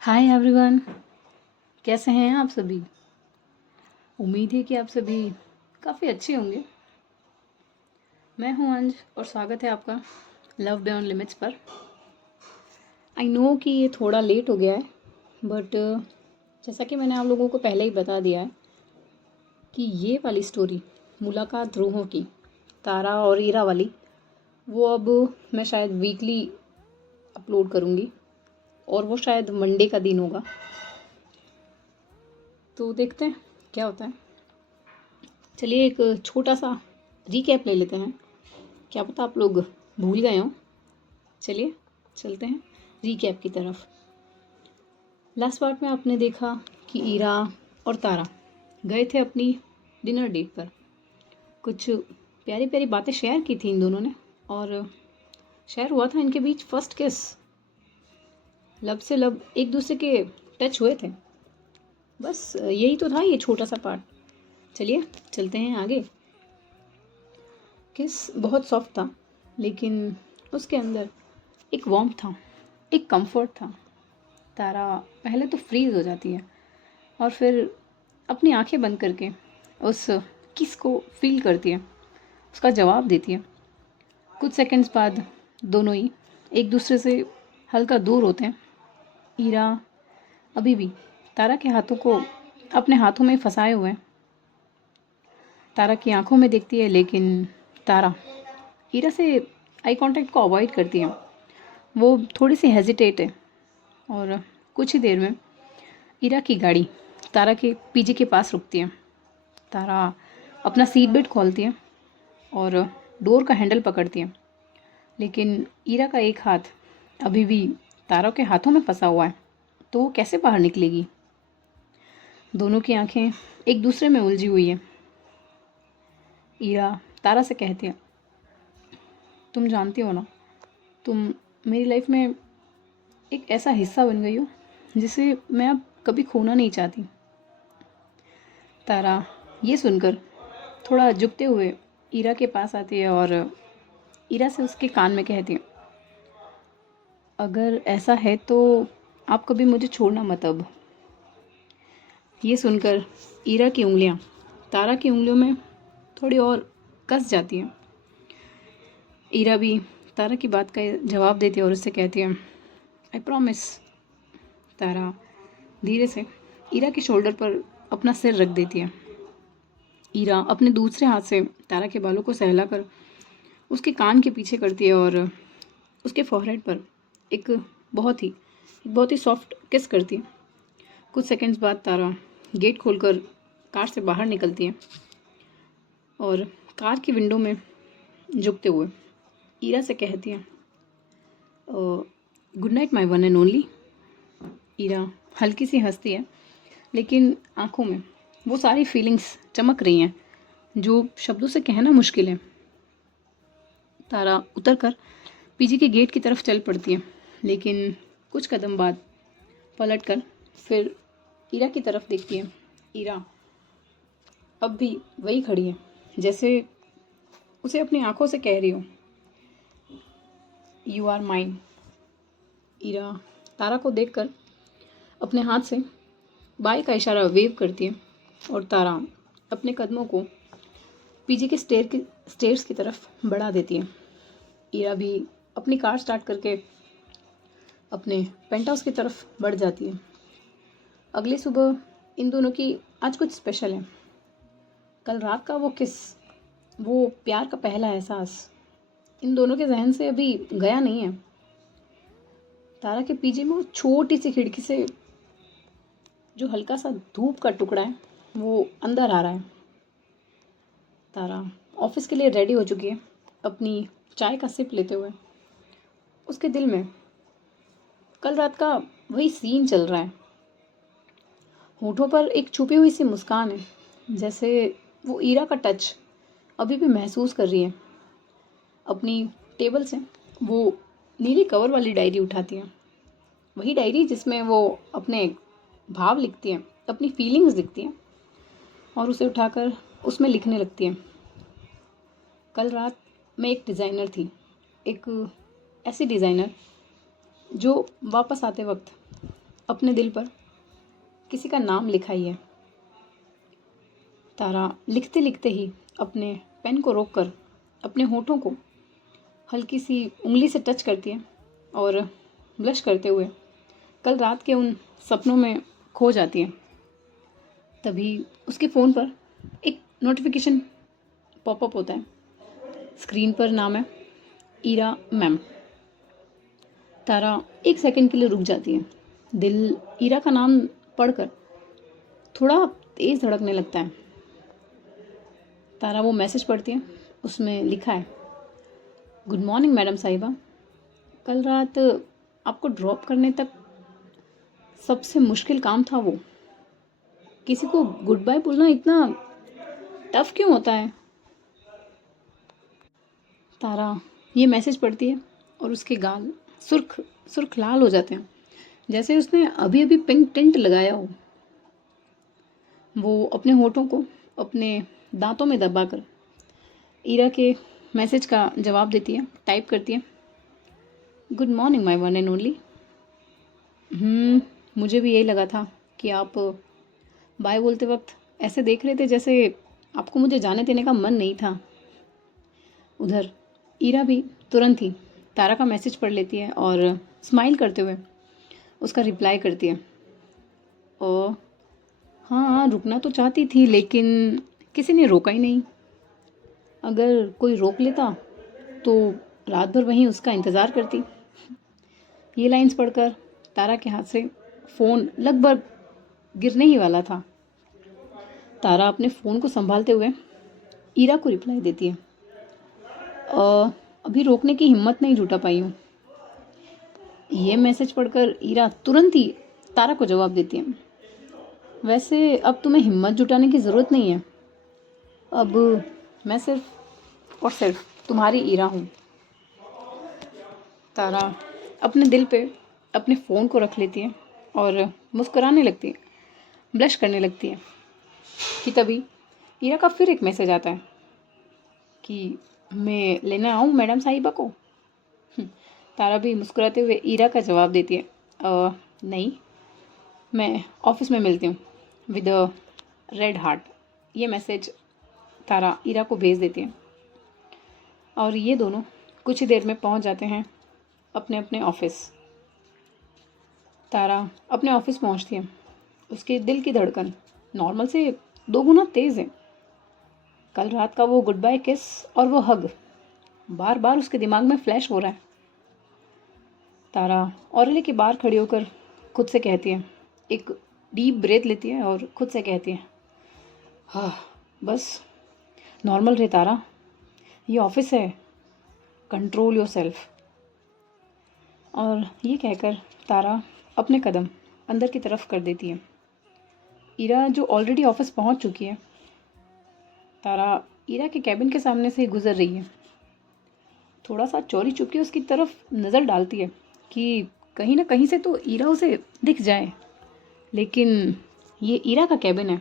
Hi everyone, कैसे हैं आप सभी। उम्मीद है कि आप सभी काफ़ी अच्छे होंगे। मैं हूं अंज और स्वागत है आपका लव बियॉन्ड लिमिट्स पर। आई नो कि ये थोड़ा लेट हो गया है, बट जैसा कि मैंने आप लोगों को पहले ही बता दिया है कि ये वाली स्टोरी मुलाकात रूहों की, तारा और ईरा वाली, वो अब मैं शायद वीकली अपलोड करूँगी और वो शायद मंडे का दिन होगा। तो देखते हैं क्या होता है। चलिए एक छोटा सा रीकैप ले लेते हैं, क्या पता आप लोग भूल गए हों। चलिए चलते हैं रीकैप की तरफ। लास्ट पार्ट में आपने देखा कि ईरा और तारा गए थे अपनी डिनर डेट पर। कुछ प्यारी प्यारी बातें शेयर की थी इन दोनों ने और शेयर हुआ था इनके बीच फर्स्ट किस। लब से लब एक दूसरे के टच हुए थे। बस यही तो था ये छोटा सा पार्ट। चलिए चलते हैं आगे। किस बहुत सॉफ्ट था, लेकिन उसके अंदर एक वार्मथ था, एक कंफर्ट था। तारा पहले तो फ्रीज हो जाती है और फिर अपनी आंखें बंद करके उस किस को फील करती है, उसका जवाब देती है। कुछ सेकंड्स बाद दोनों ही एक दूसरे से हल्का दूर होते हैं। ईरा अभी भी तारा के हाथों को अपने हाथों में फंसाए हुए हैं। तारा की आंखों में देखती है, लेकिन तारा ईरा से आई कांटेक्ट को अवॉइड करती है। वो थोड़ी सी हेजिटेट है और कुछ ही देर में ईरा की गाड़ी तारा के पीछे के पास रुकती है। तारा अपना सीट बेल्ट खोलती है और डोर का हैंडल पकड़ती है, लेकिन ईरा का एक हाथ अभी भी तारा के हाथों में फंसा हुआ है। तो वो कैसे बाहर निकलेगी। दोनों की आंखें एक दूसरे में उलझी हुई है। ईरा तारा से कहती है, तुम जानती हो ना, तुम मेरी लाइफ में एक ऐसा हिस्सा बन गई हो जिसे मैं अब कभी खोना नहीं चाहती। तारा ये सुनकर थोड़ा झुकते हुए ईरा के पास आती है और ईरा से उसके कान में कहती है, अगर ऐसा है तो आप कभी मुझे छोड़ना मत अब। ये सुनकर ईरा की उंगलियां तारा की उंगलियों में थोड़ी और कस जाती हैं। ईरा भी तारा की बात का जवाब देती है और उससे कहती है, आई प्रॉमिस। तारा धीरे से ईरा के शोल्डर पर अपना सिर रख देती है। ईरा अपने दूसरे हाथ से तारा के बालों को सहलाकर उसके कान के पीछे करती है और उसके फॉरहेड पर एक बहुत ही सॉफ्ट किस करती है। कुछ सेकंड्स बाद तारा गेट खोलकर कार से बाहर निकलती है और कार की विंडो में झुकते हुए ईरा से कहती है, good night my one and only. Ira हल्की सी हंसती है, लेकिन आंखों में वो सारी फीलिंग्स चमक रही हैं जो शब्दों से कहना मुश्किल है। तारा उतरकर पीछे के गेट की तरफ चल पड़ती है, लेकिन कुछ कदम बाद पलटकर फिर ईरा की तरफ देखती है। ईरा अब भी वही खड़ी है, जैसे उसे अपनी आंखों से कह रही हो, यू आर माइन। ईरा तारा को देखकर अपने हाथ से बाई का इशारा वेव करती है और तारा अपने कदमों को पीछे के स्टेयर्स की तरफ बढ़ा देती है। ईरा भी अपनी कार स्टार्ट करके अपने पेंट हाउस की तरफ बढ़ जाती है। अगली सुबह इन दोनों की आज कुछ स्पेशल है। कल रात का वो किस, वो प्यार का पहला एहसास इन दोनों के जहन से अभी गया नहीं है। तारा के पीछे में वो छोटी सी खिड़की से जो हल्का सा धूप का टुकड़ा है वो अंदर आ रहा है। तारा ऑफिस के लिए रेडी हो चुकी है, अपनी चाय का सिप लेते हुए। उसके दिल में कल रात का वही सीन चल रहा है। होठों पर एक छुपी हुई सी मुस्कान है, जैसे वो ईरा का टच अभी भी महसूस कर रही है। अपनी टेबल से वो नीली कवर वाली डायरी उठाती है, वही डायरी जिसमें वो अपने भाव लिखती है, अपनी फीलिंग्स लिखती है, और उसे उठाकर उसमें लिखने लगती है। कल रात मैं एक डिज़ाइनर थी, एक ऐसी डिज़ाइनर जो वापस आते वक्त अपने दिल पर किसी का नाम लिखा ही है। तारा लिखते लिखते ही अपने पेन को रोककर अपने होठों को हल्की सी उंगली से टच करती है और ब्लश करते हुए कल रात के उन सपनों में खो जाती है। तभी उसके फ़ोन पर एक नोटिफिकेशन पॉपअप होता है। स्क्रीन पर नाम है ईरा मैम। तारा एक सेकंड के लिए रुक जाती है। दिल ईरा का नाम पढ़कर थोड़ा तेज़ धड़कने लगता है। तारा वो मैसेज पढ़ती है। उसमें लिखा है, गुड मॉर्निंग मैडम साहिबा। कल रात आपको ड्रॉप करने तक सबसे मुश्किल काम था वो। किसी को गुड बाय बोलना इतना टफ क्यों होता है? तारा ये मैसेज पढ़ती है और उसके गाल सुर्ख सुर्ख लाल हो जाते हैं, जैसे उसने अभी अभी पिंक टिंट लगाया हो। वो अपने होठों को अपने दांतों में दबाकर ईरा के मैसेज का जवाब देती है, टाइप करती है, good morning my one and only. मुझे भी यही लगा था कि आप बाय बोलते वक्त ऐसे देख रहे थे जैसे आपको मुझे जाने देने का मन नहीं था। उधर ईरा भी तुरंत ही तारा का मैसेज पढ़ लेती है और स्माइल करते हुए उसका रिप्लाई करती है, ओ हाँ, रुकना तो चाहती थी लेकिन किसी ने रोका ही नहीं। अगर कोई रोक लेता तो रात भर वहीं उसका इंतज़ार करती। ये लाइंस पढ़कर तारा के हाथ से फ़ोन लगभग गिरने ही वाला था। तारा अपने फ़ोन को संभालते हुए ईरा को रिप्लाई देती है, अभी रोकने की हिम्मत नहीं जुटा पाई हूँ। ये मैसेज पढ़कर ईरा तुरंत ही तारा को जवाब देती है, वैसे अब तुम्हें हिम्मत जुटाने की ज़रूरत नहीं है। अब मैं सिर्फ और सिर्फ तुम्हारी ईरा हूँ। तारा अपने दिल पे अपने फ़ोन को रख लेती है और मुस्कुराने लगती है, ब्लश करने लगती है कि तभी ईरा का फिर एक मैसेज आता है कि मैं लेने आऊँ मैडम साहिबा को। तारा भी मुस्कुराते हुए ईरा का जवाब देती है, नहीं, मैं ऑफिस में मिलती हूँ विद अ रेड हार्ट। ये मैसेज तारा ईरा को भेज देती है और ये दोनों कुछ ही देर में पहुँच जाते हैं अपने अपने ऑफिस। तारा अपने ऑफिस पहुँचती है। उसके दिल की धड़कन नॉर्मल से 2 गुना तेज़ है। कल रात का वो गुड बाय किस और वो हग बार बार उसके दिमाग में फ्लैश हो रहा है। तारा औरले के बाहर खड़ी होकर खुद से कहती है, एक डीप ब्रेथ लेती है और खुद से कहती है, हाँ बस नॉर्मल रहे तारा, ये ऑफिस है, कंट्रोल योर सेल्फ। और ये कहकर तारा अपने कदम अंदर की तरफ कर देती है। ईरा जो ऑलरेडी ऑफिस पहुंच चुकी है, तारा ईरा के कैबिन के सामने से गुजर रही है। थोड़ा सा चोरी चुपके उसकी तरफ नज़र डालती है कि कहीं ना कहीं से तो ईरा उसे दिख जाए, लेकिन ये ईरा का कैबिन है,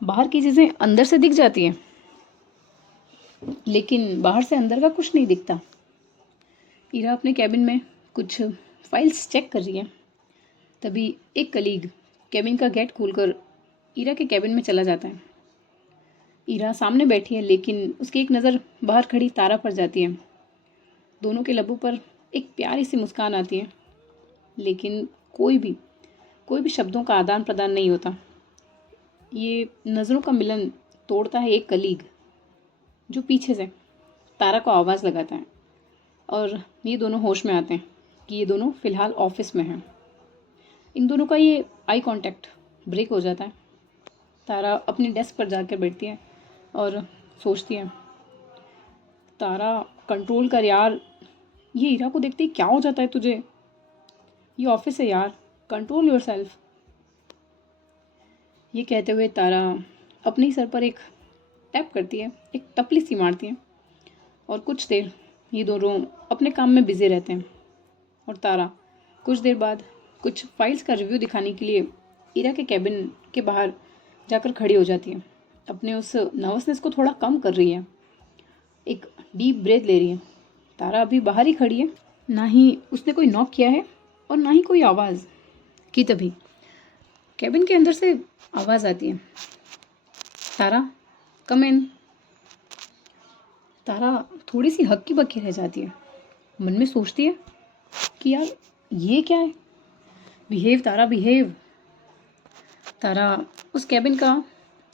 बाहर की चीज़ें अंदर से दिख जाती हैं लेकिन बाहर से अंदर का कुछ नहीं दिखता। ईरा अपने कैबिन में कुछ फाइल्स चेक कर रही है। तभी एक कलीग कैबिन का गेट खोलकर ईरा के कैबिन में चला जाता है। ईरा सामने बैठी है लेकिन उसकी एक नज़र बाहर खड़ी तारा पर जाती है। दोनों के लबों पर एक प्यारी सी मुस्कान आती है, लेकिन कोई भी शब्दों का आदान प्रदान नहीं होता। ये नज़रों का मिलन तोड़ता है एक कलीग जो पीछे से तारा को आवाज़ लगाता है और ये दोनों होश में आते हैं कि ये दोनों फ़िलहाल ऑफिस में हैं। इन दोनों का ये आई कांटेक्ट ब्रेक हो जाता है। तारा अपनी डेस्क पर जाकर बैठती है और सोचती है, तारा कंट्रोल कर यार, ये ईरा को देखते ही क्या हो जाता है तुझे? ये ऑफिस है यार, कंट्रोल योर सेल्फ। ये कहते हुए तारा अपने ही सर पर एक टैप करती है, एक टपली सी मारती है और कुछ देर ये दोनों अपने काम में बिजी रहते हैं। और तारा कुछ देर बाद कुछ फाइल्स का रिव्यू दिखाने के लिए ईरा के कैबिन के बाहर जाकर खड़ी हो जाती है। अपने उस नर्वसनेस को थोड़ा कम कर रही है, एक डीप ब्रेथ ले रही है। तारा अभी बाहर ही खड़ी है, ना ही उसने कोई नॉक किया है और ना ही कोई आवाज़। कि तभी कैबिन के अंदर से आवाज़ आती है, तारा कम इन। तारा थोड़ी सी हक्की बक्की रह जाती है, मन में सोचती है कि यार ये क्या है। बिहेव तारा बिहेव। तारा उस कैबिन का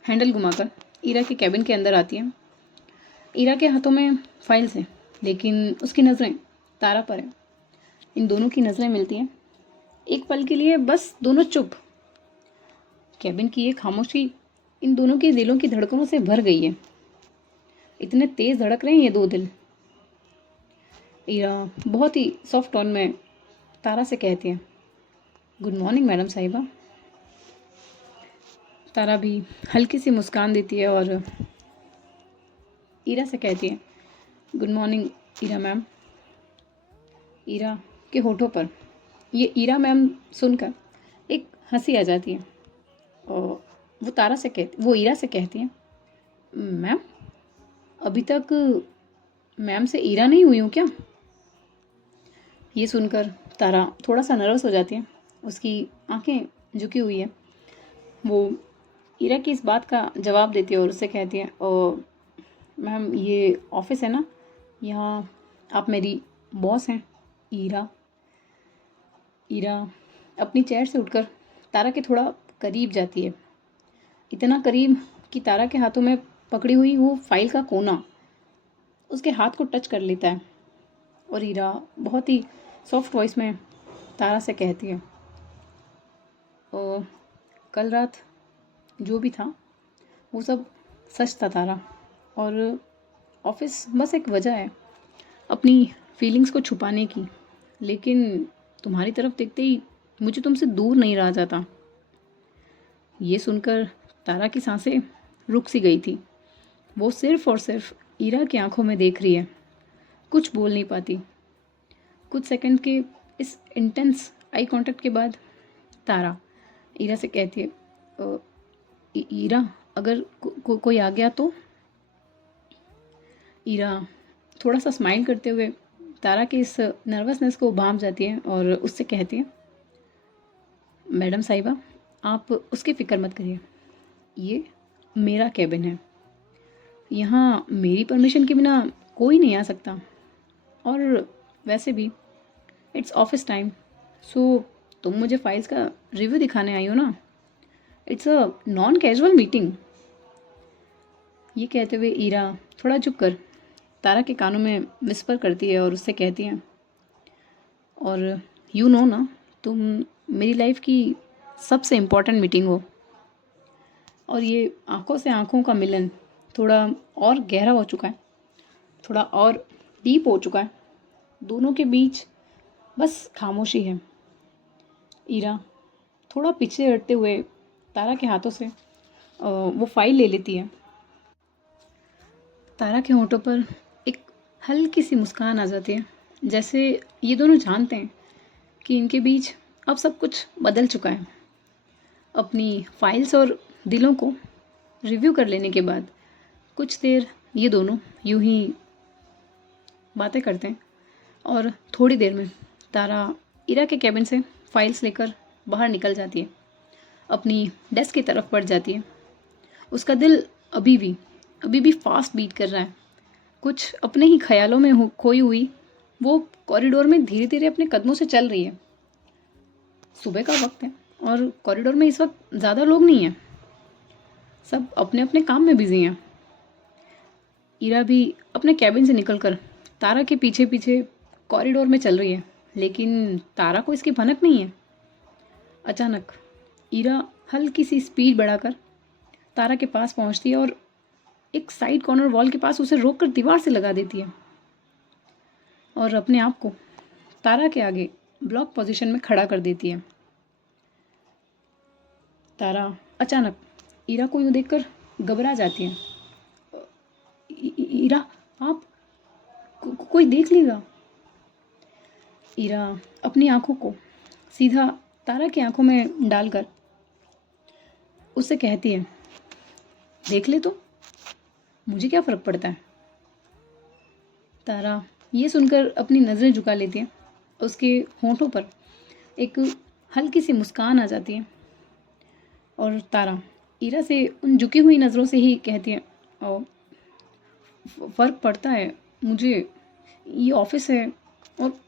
हैंडल घुमाकर ईरा के कैबिन के अंदर आती है। ईरा के हाथों में फाइल्स हैं, लेकिन उसकी नज़रें तारा पर हैं। इन दोनों की नज़रें मिलती हैं। एक पल के लिए बस दोनों चुप। कैबिन की ये खामोशी इन दोनों के दिलों की धड़कनों से भर गई है। इतने तेज़ धड़क रहे हैं ये दो दिल। ईरा बहुत ही सॉफ्ट टोन में तारा से कहती है, गुड मॉर्निंग मैडम साहिबा। तारा भी हल्की सी मुस्कान देती है और ईरा से कहती है, good morning Ira ma'am. Ira के होठों पर ये ईरा मैम सुनकर एक हंसी आ जाती है और वो ईरा से कहती है, मैम अभी तक मैम से ईरा नहीं हुई हूँ क्या? ये सुनकर तारा थोड़ा सा नर्वस हो जाती है। उसकी आंखें झुकी हुई है। वो ईरा की इस बात का जवाब देती है और उससे कहती है, मैम ये ऑफिस है ना, यहाँ आप मेरी बॉस हैं। ईरा अपनी चेयर से उठकर तारा के थोड़ा करीब जाती है, इतना करीब कि तारा के हाथों में पकड़ी हुई वो फाइल का कोना उसके हाथ को टच कर लेता है। और ईरा बहुत ही सॉफ्ट वॉइस में तारा से कहती है, कल रात जो भी था वो सब सच था तारा, और ऑफिस बस एक वजह है अपनी फीलिंग्स को छुपाने की। लेकिन तुम्हारी तरफ देखते ही मुझे तुमसे दूर नहीं रहा जाता। ये सुनकर तारा की सांसें रुक सी गई थी। वो सिर्फ और सिर्फ ईरा की आंखों में देख रही है, कुछ बोल नहीं पाती। कुछ सेकंड के इस इंटेंस आई कांटेक्ट के बाद तारा ईरा से कहती है, ईरा अगर कोई आ गया तो? ईरा थोड़ा सा स्माइल करते हुए तारा की इस नर्वसनेस को भांप जाती है और उससे कहती है, मैडम साहिबा आप उसकी फ़िक्र मत करिए, ये मेरा कैबिन है, यहाँ मेरी परमिशन के बिना कोई नहीं आ सकता। और वैसे भी इट्स ऑफिस टाइम, सो तुम मुझे फाइल्स का रिव्यू दिखाने आई हो ना, it's a non casual meeting. ये कहते हुए ईरा थोड़ा झुककर तारा के कानों में विस्पर करती है और उससे कहती है, और यू नो ना, तुम मेरी लाइफ की सबसे इम्पोर्टेंट मीटिंग हो। और ये आंखों से आंखों का मिलन थोड़ा और गहरा हो चुका है, थोड़ा और डीप हो चुका है। दोनों के बीच बस खामोशी है। ईरा थोड़ा पीछे हटते हुए तारा के हाथों से वो फाइल ले लेती है। तारा के होठों पर एक हल्की सी मुस्कान आ जाती है, जैसे ये दोनों जानते हैं कि इनके बीच अब सब कुछ बदल चुका है। अपनी फाइल्स और दिलों को रिव्यू कर लेने के बाद कुछ देर ये दोनों यूं ही बातें करते हैं और थोड़ी देर में तारा ईरा के कैबिन से फाइल्स लेकर बाहर निकल जाती है, अपनी डेस्क की तरफ बढ़ जाती है। उसका दिल अभी भी फास्ट बीट कर रहा है। कुछ अपने ही ख्यालों में खोई हुई वो कॉरिडोर में धीरे धीरे अपने कदमों से चल रही है। सुबह का वक्त है और कॉरिडोर में इस वक्त ज़्यादा लोग नहीं हैं, सब अपने अपने काम में बिजी हैं। ईरा भी अपने कैबिन से निकलकर तारा के पीछे पीछे कॉरिडोर में चल रही है, लेकिन तारा को इसकी भनक नहीं है। अचानक ईरा हल्की सी स्पीड बढ़ाकर तारा के पास पहुंचती है और एक साइड कॉर्नर वॉल के पास उसे रोककर दीवार से लगा देती है और अपने आप को तारा के आगे ब्लॉक पोजीशन में खड़ा कर देती है। तारा अचानक ईरा को यूँ देखकर घबरा जाती है। ईरा आप कोई देख लेगा। ईरा अपनी आंखों को सीधा तारा की आंखों में डालकर उससे कहती है, देख ले तो, मुझे क्या फ़र्क पड़ता है। तारा ये सुनकर अपनी नज़रें झुका लेती है। उसके होंठों पर एक हल्की सी मुस्कान आ जाती है और तारा ईरा से उन झुकी हुई नज़रों से ही कहती है, और फ़र्क पड़ता है मुझे, ये ऑफिस है और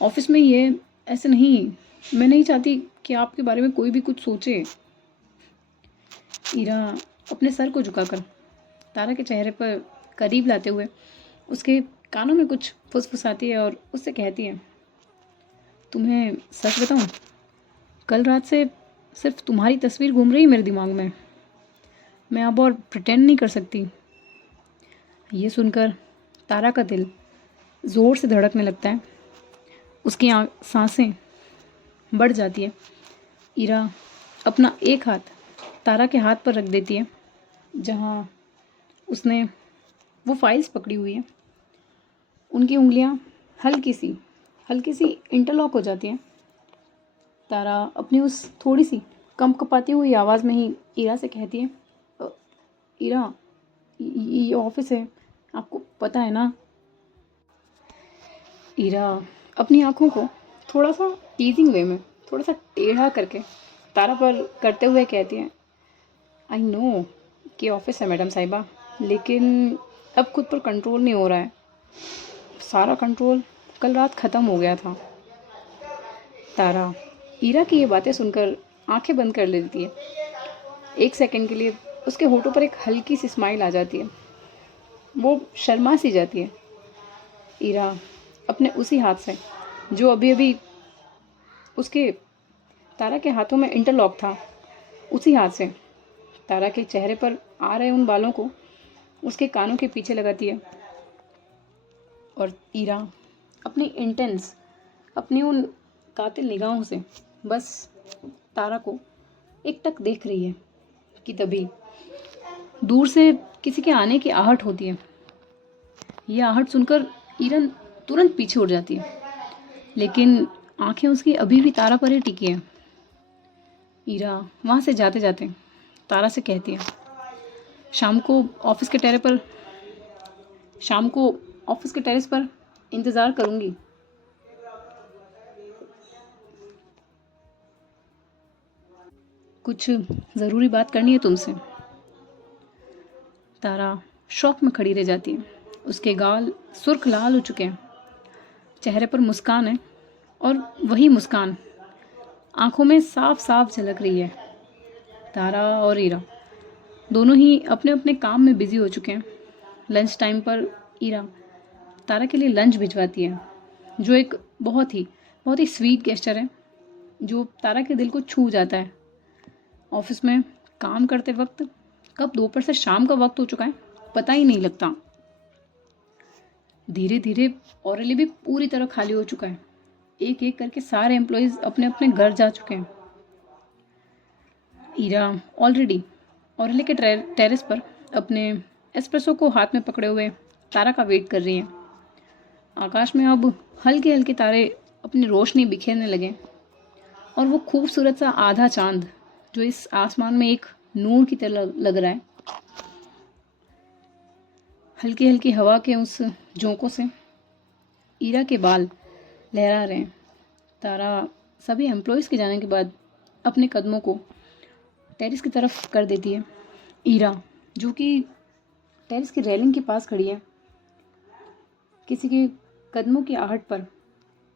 ऑफिस में ये ऐसे नहीं, मैं नहीं चाहती कि आपके बारे में कोई भी कुछ सोचे। ईरा अपने सर को झुकाकर तारा के चेहरे पर करीब लाते हुए उसके कानों में कुछ फुसफुसाती है और उससे कहती है, तुम्हें सच बताऊं, कल रात से सिर्फ तुम्हारी तस्वीर घूम रही है मेरे दिमाग में। मैं अब और प्रिटेंड नहीं कर सकती। ये सुनकर तारा का दिल ज़ोर से धड़कने लगता है, उसकी सांसें बढ़ जाती है। ईरा अपना एक हाथ तारा के हाथ पर रख देती है जहाँ उसने वो फाइल्स पकड़ी हुई है। उनकी उंगलियां हल्की सी इंटरलॉक हो जाती हैं। तारा अपनी उस थोड़ी सी कँपकपाती हुई आवाज़ में ही ईरा से कहती है, ईरा, ये ऑफिस है, आपको पता है ना। ईरा अपनी आँखों को थोड़ा सा टीजिंग वे में थोड़ा सा टेढ़ा करके तारा पर करते हुए कहती है, आई नो कि ऑफिस है मैडम साहिबा, लेकिन अब खुद पर कंट्रोल नहीं हो रहा है। सारा कंट्रोल कल रात ख़त्म हो गया था। तारा ईरा की ये बातें सुनकर आंखें बंद कर लेती है। एक सेकंड के लिए उसके होठों पर एक हल्की सी स्माइल आ जाती है, वो शर्मा सी जाती है। ईरा अपने उसी हाथ से जो अभी अभी उसके तारा के हाथों में इंटरलॉक था, उसी हाथ से तारा के चेहरे पर आ रहे उन बालों को उसके कानों के पीछे लगाती है और ईरा अपनी इंटेंस, अपनी उन कातिल निगाहों से बस तारा को एकटक देख रही है कि तभी दूर से किसी के आने की आहट होती है। यह आहट सुनकर ईरा तुरंत पीछे उड़ जाती है, लेकिन आंखें उसकी अभी भी तारा पर ही टिकी हैं। ईरा वहाँ से जाते जाते तारा से कहती है, शाम को ऑफिस के टेरेस पर इंतज़ार करूँगी। कुछ ज़रूरी बात करनी है तुमसे। तारा शॉक में खड़ी रह जाती है। उसके गाल सुर्ख लाल हो चुके हैं, चेहरे पर मुस्कान है और वही मुस्कान आंखों में साफ साफ झलक रही है। तारा और ईरा दोनों ही अपने अपने काम में बिजी हो चुके हैं। लंच टाइम पर ईरा तारा के लिए लंच भिजवाती है, जो एक बहुत ही स्वीट गेस्चर है जो तारा के दिल को छू जाता है। ऑफिस में काम करते वक्त कब दोपहर से शाम का वक्त हो चुका है पता ही नहीं लगता। धीरे धीरे औरली भी पूरी तरह खाली हो चुका है। एक एक करके सारे एम्प्लॉयज़ अपने अपने घर जा चुके हैं। ईरा ऑलरेडी औरली के टेरेस पर अपने एस्प्रेसो को हाथ में पकड़े हुए तारा का वेट कर रही है। आकाश में अब हल्के हल्के तारे अपनी रोशनी बिखेरने लगे और वो खूबसूरत सा आधा चांद जो इस आसमान में एक नूर की तरह लग रहा है, हल्की हल्की हवा के उस झोंकों से ईरा के बाल लहरा रहे हैं। तारा सभी एम्प्लॉयज़ के जाने के बाद अपने कदमों को टेरेस की तरफ कर देती है। ईरा जो कि टेरेस की रेलिंग के पास खड़ी है, किसी के कदमों की आहट पर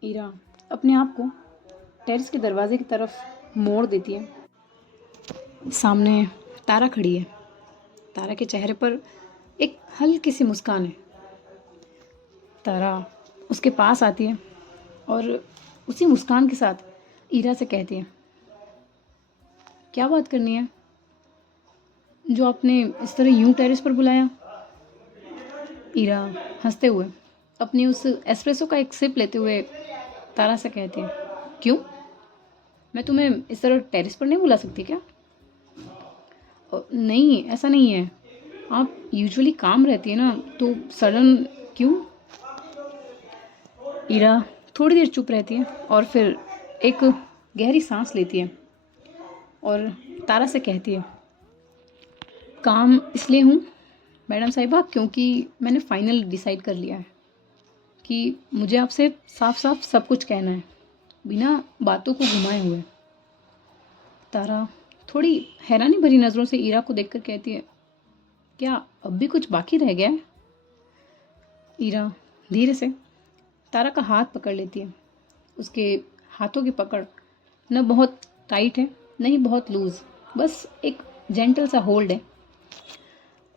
ईरा अपने आप को टेरेस के दरवाजे की तरफ मोड़ देती है। सामने तारा खड़ी है। तारा के चेहरे पर एक हल्की सी मुस्कान है। तारा उसके पास आती है और उसी मुस्कान के साथ ईरा से कहती है, क्या बात करनी है जो आपने इस तरह यूं टेरेस पर बुलाया। ईरा हंसते हुए अपनी उस एस्प्रेसो का एक सिप लेते हुए तारा से कहती है, क्यों, मैं तुम्हें इस तरह टेरेस पर नहीं बुला सकती क्या। नहीं, ऐसा नहीं है, आप यूजुअली काम रहती है ना, तो सडन क्यों। ईरा थोड़ी देर चुप रहती है और फिर एक गहरी सांस लेती है और तारा से कहती है, काम इसलिए हूँ मैडम साहिबा क्योंकि मैंने फाइनल डिसाइड कर लिया है कि मुझे आपसे साफ साफ सब कुछ कहना है। बिना बातों को घुमाए हुए। तारा थोड़ी हैरानी भरी नज़रों से ईरा को देखकर कहती है, क्या अब भी कुछ बाकी रह गया है? ईरा धीरे से तारा का हाथ पकड़ लेती है। उसके हाथों की पकड़ न बहुत टाइट है, न ही बहुत लूज़, बस एक जेंटल सा होल्ड है।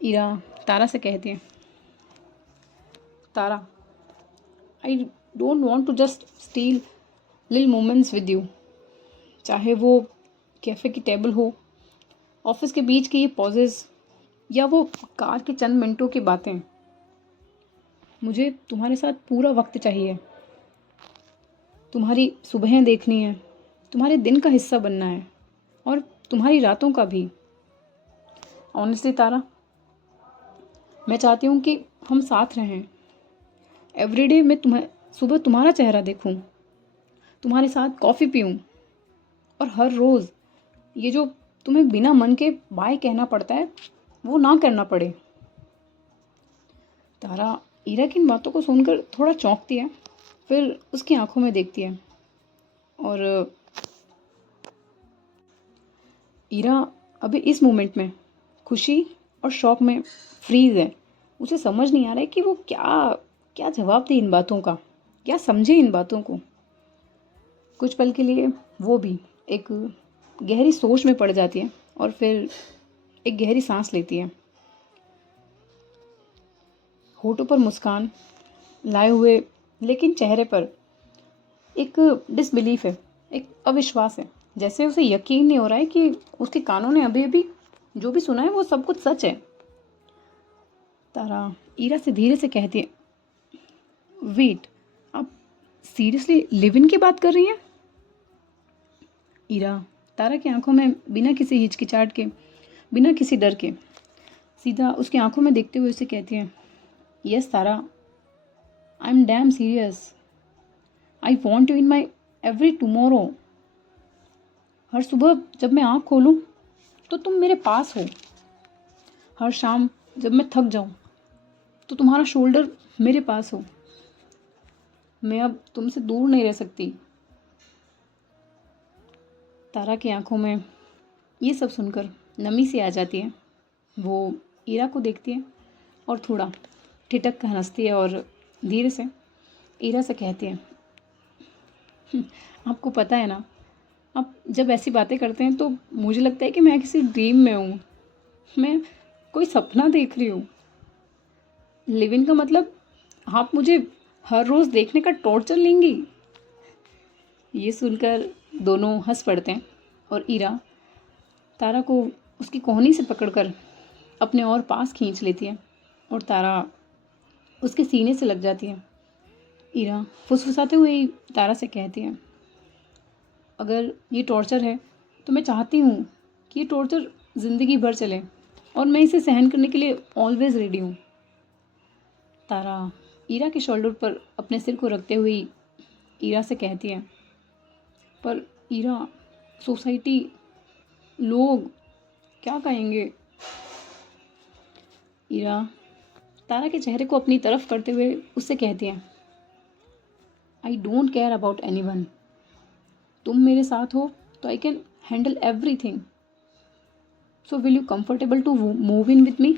ईरा तारा से कहती है, Tara, I don't want to just steal lil moments with you. चाहे वो कैफ़े की टेबल हो, ऑफिस के बीच के ये पॉजेज़, या वो कार के चंद मिनटों की बातें। मुझे तुम्हारे साथ पूरा वक्त चाहिए। तुम्हारी सुबहें देखनी है, तुम्हारे दिन का हिस्सा बनना है, और तुम्हारी रातों का भी। ऑनेस्टली तारा, मैं चाहती हूँ कि हम साथ रहें। एवरीडे मैं सुबह तुम्हारा चेहरा देखूँ, तुम्हारे साथ कॉफ़ी पीऊँ, और हर रोज़ ये जो तुम्हें बिना मन के बाय कहना पड़ता है वो ना करना पड़े। तारा ईरा की इन बातों को सुनकर थोड़ा चौंकती है, फिर उसकी आंखों में देखती है, और ईरा अभी इस मोमेंट में खुशी और शौक में फ्रीज है। उसे समझ नहीं आ रहा है कि वो क्या क्या जवाब दे इन बातों का, क्या समझे इन बातों को। कुछ पल के लिए वो भी एक गहरी सोच में पड़ जाती है, और फिर एक गहरी सांस लेती है। होठों पर मुस्कान लाए हुए, लेकिन चेहरे पर एक डिसबिलीफ है, एक अविश्वास है। जैसे उसे यकीन नहीं हो रहा है कि उसके कानों ने अभी अभी जो भी सुना है वो सब कुछ सच है। तारा ईरा से धीरे से कहती है, वेट, आप सीरियसली लिव इन की बात कर रही हैं? ईरा तारा की आंखों में बिना किसी हिचकिचाहट के, बिना किसी डर के, सीधा उसकी आंखों में देखते हुए उसे कहती है, yes Tara, I am damn serious. I want you in my every tomorrow. हर सुबह जब मैं आँख खोलूँ तो तुम मेरे पास हो। हर शाम जब मैं थक जाऊँ तो तुम्हारा शोल्डर मेरे पास हो। मैं अब तुमसे दूर नहीं रह सकती। तारा की आंखों में ये सब सुनकर नमी सी आ जाती है। वो ईरा को देखती है और थोड़ा ठिठक कर हंसती है, और धीरे से ईरा से कहती है, आपको पता है ना, आप जब ऐसी बातें करते हैं तो मुझे लगता है कि मैं किसी ड्रीम में हूँ, मैं कोई सपना देख रही हूँ। लिव इन का मतलब आप मुझे हर रोज़ देखने का टॉर्चर लेंगी। ये सुनकर दोनों हंस पड़ते हैं, और ईरा तारा को उसकी कोहनी से पकड़कर अपने और पास खींच लेती है, और तारा उसके सीने से लग जाती है। ईरा फुसफुसाते हुए ही तारा से कहती है, अगर ये टॉर्चर है तो मैं चाहती हूँ कि ये टॉर्चर ज़िंदगी भर चले, और मैं इसे सहन करने के लिए ऑलवेज़ रेडी हूँ। तारा ईरा के शोल्डर पर अपने सिर को रखते हुए ईरा से कहती है, पर ईरा, सोसाइटी, लोग क्या कहेंगे? ईरा तारा के चेहरे को अपनी तरफ करते हुए उससे कहती है, I don't care about anyone. तुम मेरे साथ हो तो I can handle everything. So will you comfortable to move in with me?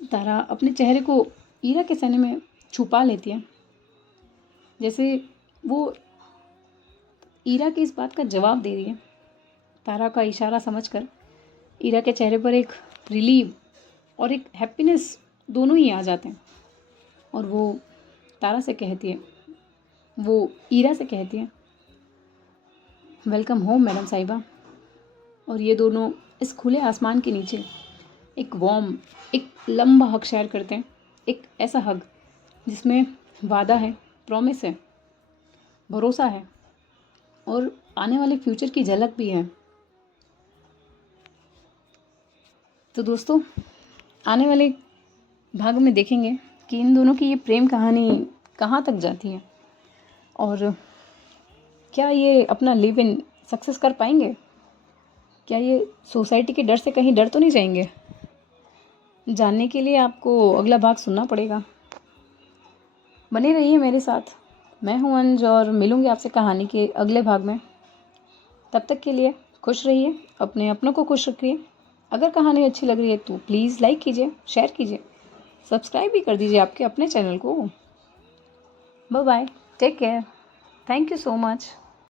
Tara अपने चेहरे को ईरा के सीने में छुपा लेती है, जैसे वो ईरा की इस बात का जवाब दे रही है। तारा का इशारा समझकर ईरा के चेहरे पर एक रिलीव और एक हैप्पीनेस दोनों ही आ जाते हैं, और वो तारा से कहती है, वो ईरा से कहती है, वेलकम होम मैडम साहिबा। और ये दोनों इस खुले आसमान के नीचे एक लंबा हग शेयर करते हैं। एक ऐसा हग जिसमें वादा है, प्रॉमिस है, भरोसा है, और आने वाले फ्यूचर की झलक भी है। तो दोस्तों, आने वाले भाग में देखेंगे कि इन दोनों की ये प्रेम कहानी कहाँ तक जाती है, और क्या ये अपना लिव इन सक्सेस कर पाएंगे? क्या ये सोसाइटी के डर से कहीं डर तो नहीं जाएंगे? जानने के लिए आपको अगला भाग सुनना पड़ेगा। बने रहिए मेरे साथ। मैं हूँ अंज और मिलूँगी आपसे कहानी के अगले भाग में। तब तक के लिए खुश रहिए, अपने अपनों को खुश रखिए। अगर कहानी अच्छी लग रही है तो प्लीज़ लाइक कीजिए, शेयर कीजिए, सब्सक्राइब भी कर दीजिए आपके अपने चैनल को। Bye bye, take care, thank you so much.